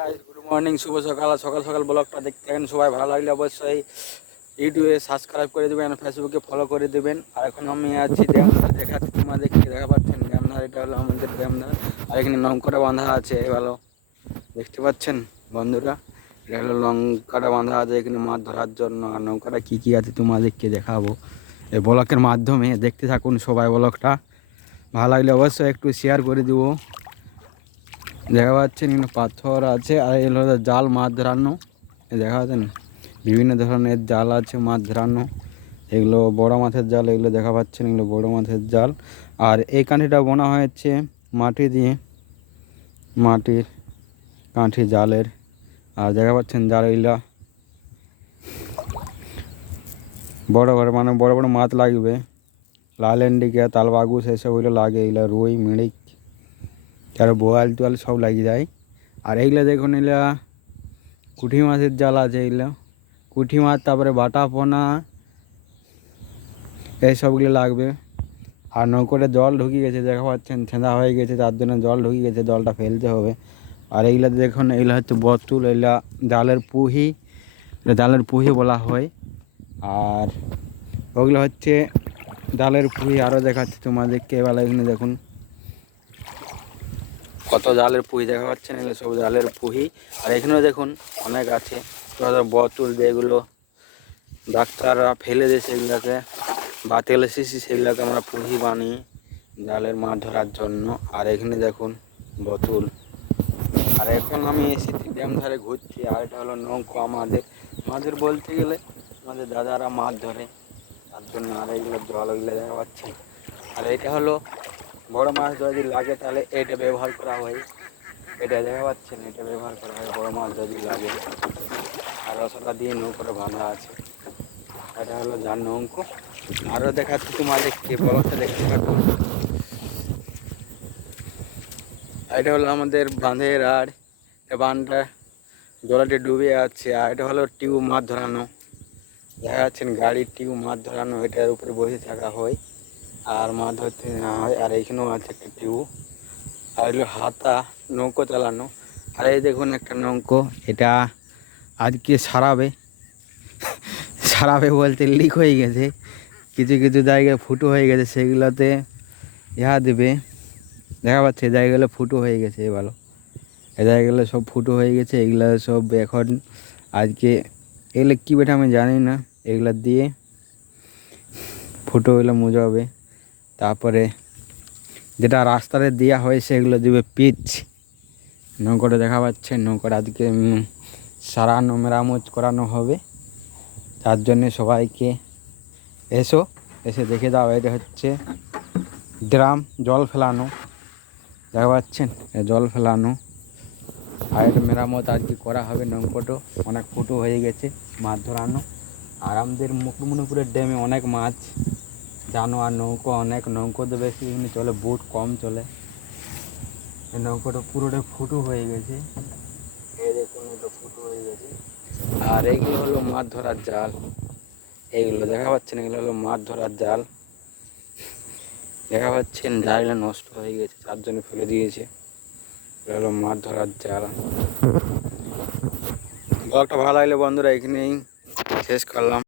Guys, good morning, শুভ সকাল। সকাল সকাল ব্লগটা দেখতে থাকেন সবাই। ভালো লাগলে অবশ্যই ইউটিউবে সাবস্ক্রাইব করে দেবেন, ফেসবুকে ফলো করে দেবেন। আর এখন আমি আছি ড্যামধার, দেখাচ্ছি তোমাদেরকে। দেখা পাচ্ছেন ড্যামধার, এটা হলো আমাদের ড্যামধার। আর এখানে নৌকাটা বাঁধা আছে, ভালো দেখতে পাচ্ছেন বন্ধুরা। এটা হলো নৌকাটা বাঁধা আছে এখানে মাছ ধরার জন্য। আর নৌকাটা কী কী আছে তোমাদেরকে দেখাবো এই ব্লগের মাধ্যমে। দেখতে থাকুন সবাই ব্লগটা। ভালো লাগলে অবশ্যই একটু শেয়ার করে দেবো। দেখা পাচ্ছেন এখানে পাথর আছে, আর এগুলো জাল মাছ ধরানো। দেখা পাচ্ছেন বিভিন্ন ধরনের জাল আছে মাছ ধরানো। এগুলো বড় মাছের জাল, এগুলো দেখা পাচ্ছেন এগুলো বড় মাছের জাল। আর এই কাঠিটা বোনা হয়েছে মাটি দিয়ে, মাটির কাঠি জালের। আর দেখা পাচ্ছেন জাল এগুলা বড় বড়, মানে বড় বড় মাছ লাগবে। লাল এন্ডিকা, তালবাগুস এসব ওইগুলো লাগে। এগুলো রুই মিড়িক আর বোয়াল টোয়াল সব লাগিয়ে যায়। আর এইগুলো দেখুন এগুলা কুঠি মাছের জাল আছে। এগুলো কুঠি মাছ, তারপরে বাটা পোনা এইসবগুলো লাগবে। আর নৌকোতে জল ঢুকিয়ে গেছে, দেখা পাচ্ছেন ছেঁদা হয়ে গেছে, তার জন্য জল ঢুকিয়ে গেছে, জলটা ফেলতে হবে। আর এইগুলো দেখুন এগুলো হচ্ছে বতুল, এগুলা জালের পুহি, জালের পুহি বলা হয়। আর ওগুলো হচ্ছে জালের পুহি। আরও দেখাচ্ছে তোমাদেরকে এবেলা। এখানে দেখুন কত জালের পুহি দেখা পাচ্ছেন, এগুলো সব জালের পুহি। আর এখানেও দেখুন অনেক আছে বোতল, যেগুলো ডাক্তাররা ফেলে দেয় সেগুলোকে, বা তেলের শিশি, সেগুলোকে আমরা পুহি বানিয়ে জালের মাছ ধরার জন্য। আর এখানে দেখুন বোতল। আর এখন আমি এসেছি ড্যাম ধারে ঘুরছি। আর এটা হলো নৌকো আমাদের, আমাদের বলতে গেলে আমাদের দাদারা মাছ ধরে তার জন্য। আর এইগুলো জল ওইগুলো দেখা পাচ্ছে। আর এটা হলো বড় মাছ যদি লাগে তাহলে এটা ব্যবহার করা হয়। এটা দেখা পাচ্ছেন, এটা ব্যবহার করা হয় বড় মাছ যদি লাগে। আর রসটা দিয়ে নৌকোটা বাঁধা আছে। এটা হলো যার নৌকো। আরও দেখাচ্ছি তোমাদেরকে, বলকটা দেখতে থাকুন। এটা হলো আমাদের বাঁধের, আর বাঁধটা জলাটি ডুবে আছে। আর এটা হলো টিউব মাছ ধরানো, দেখা যাচ্ছেন গাড়ির টিউব মাছ ধরানো। এটার উপরে বসে থাকা হয় আর মাছ ধরতে নেওয়া হয়। আর এইখানেও আছে একটা টিউব। আর এগুলো হাতা, নৌকো চালানো। আর এই দেখুন একটা নৌকো, এটা আজকে সারাবে। সারাবে বলতে লিক হয়ে গেছে, কিছু কিছু জায়গায় ফুটো হয়ে গেছে, সেগুলোতে ইহা দেবে। দেখা পাচ্ছে এই জায়গাগুলো ফুটো হয়ে গেছে, ভালো এই জায়গাগুলো সব ফুটো হয়ে গেছে। এগুলো সব এখন আজকে এগুলো কী বেটা আমি জানি না, এগুলো দিয়ে ফুটো এগুলো মোজাবে। তারপরে যেটা রাস্তাতে দেওয়া হয় সেগুলো দেবে পিচ। নৌকোটা দেখা পাচ্ছে, নৌকোটা আজকে সারানো, মেরামত করানো হবে। তার জন্যে সবাইকে এসে দেখে দাও। এটা হচ্ছে ড্রাম, জল ফেলানো, দেখা পাচ্ছেন জল ফেলানো। আর এটা মেরামত আজকে করা হবে। নৌকোটো অনেক ফুটো হয়ে গেছে মাছ ধরানো। আর আমাদের মুকুটমণিপুরের ড্যামে অনেক মাছ জানো। আর নৌকো অনেক, নৌকোতে বেশি এমনি চলে, বোট কম চলে। এই নৌকোটা পুরোটা ফুটো হয়ে গেছে, এই দেখুন এটা ফুটো হয়ে গেছে। আর এইগুলো হলো মাছ ধরার জাল, এইগুলো দেখা পাচ্ছেন এগুলো হলো মাছ ধরার জাল। দেখা পাচ্ছেন জালটা নষ্ট হয়ে গেছে, তার জন্য ফেলে দিয়েছে। এটা হলো মাছ ধরার জাল। ব্লগটা ভালো লাগলে বন্ধুরা এখানেই শেষ করলাম।